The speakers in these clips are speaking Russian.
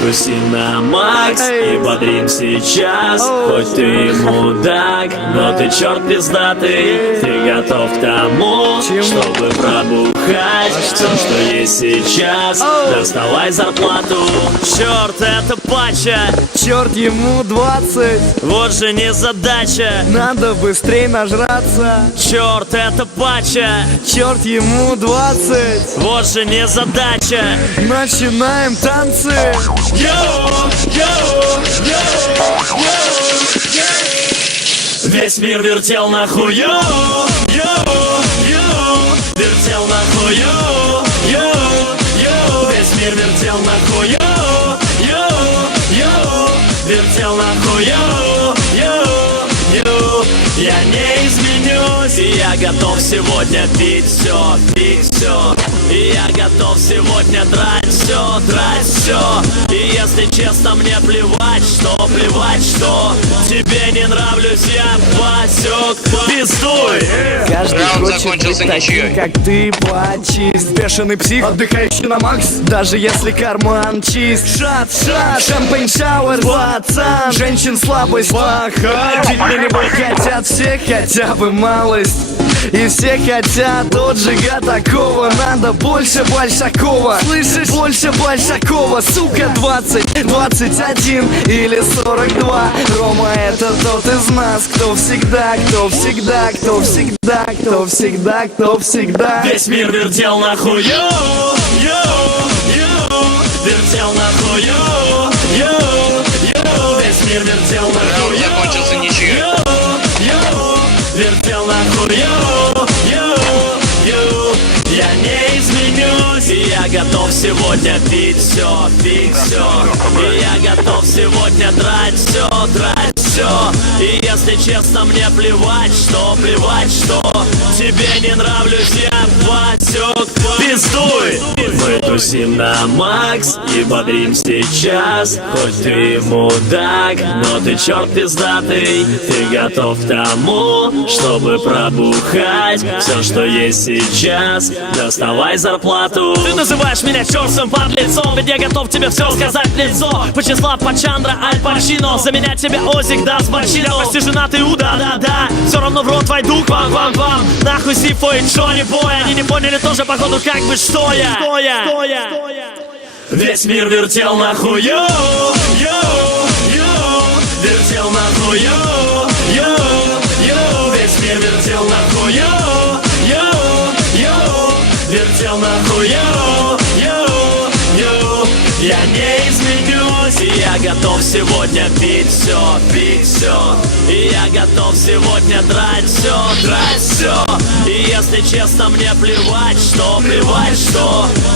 тусим на макс и бодрим сейчас. Хоть ты мудак, но ты черт пиздатый. Ты готов к тому, чтобы пробухать все, что есть сейчас. Доставай зарплату. Черт, это пача, Черт, ему 20. вот же незадача. Надо быстрей нажраться. Черт, это пача, Черт, ему 20. вот же незадача. Начинаем танцы. Весь мир вертел нахуй, вертел нахуй, весь мир вертел нахуй, вертел нахуй, я не изменюсь, и я готов сегодня пить все, и я готов сегодня драть все, и если честно, мне плевать, что тебе не нравлюсь, я пасек, пиздуй. Каждый Раунд хочет закончился быть таким, ничьей. как ты, почист. Бешеный псих, отдыхающий на макс. Даже если карман чист. Шат, шампейн шауэр, пацан. Женщин слабость, плохая. Чуть минимум хотят все, хотя бы малость. И все хотят отжига такого. Надо больше Большакова. Слышишь? Больше Большакова. Сука, 20, 21 или 42. Рома, это тот из нас, кто всегда. Весь мир вертел нахуй, вертел нахуй, весь мир вертел нахуй, Раунд закончился ничьей. вертел нахуй, я не изменюсь, и я готов сегодня пить все, и я готов сегодня драть все, и если честно, мне плевать, что тебе не нравлюсь, я пасек, пиздуй. Мы тусим на макс и бодрим сейчас. Хоть ты мудак, но ты черт пиздатый. Ты готов к тому, чтобы пробухать все, что есть сейчас. Доставай зарплату. Ты называешь меня чёртом под лицом, ведь я готов тебе все сказать в лицо. Вячеслав Пачандра, Аль Пачино, заменять тебя Озик даст Бачино. Почти женатый Уда, да, все равно в рот войду к вам. Нахуй Сифо и Джонни Бой, они не поняли тоже походу как бы что я. Весь мир вертел нахуй, вертел нахуй, весь мир вертел нахуй, вертел нахуй, я не изменюсь, и я готов сегодня пить все, и я готов сегодня драть все, и если честно, мне плевать, что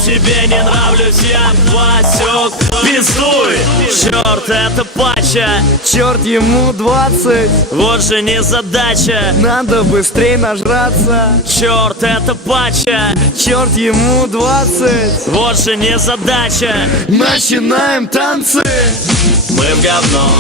тебе не нравлюсь, я пасек, пиздуй. Черт, это пача, Черт, ему 20. вот же незадача. Надо быстрей нажраться. Черт, это пача, Черт, ему 20. вот же незадача. Начинаем танцы. Мы в говно,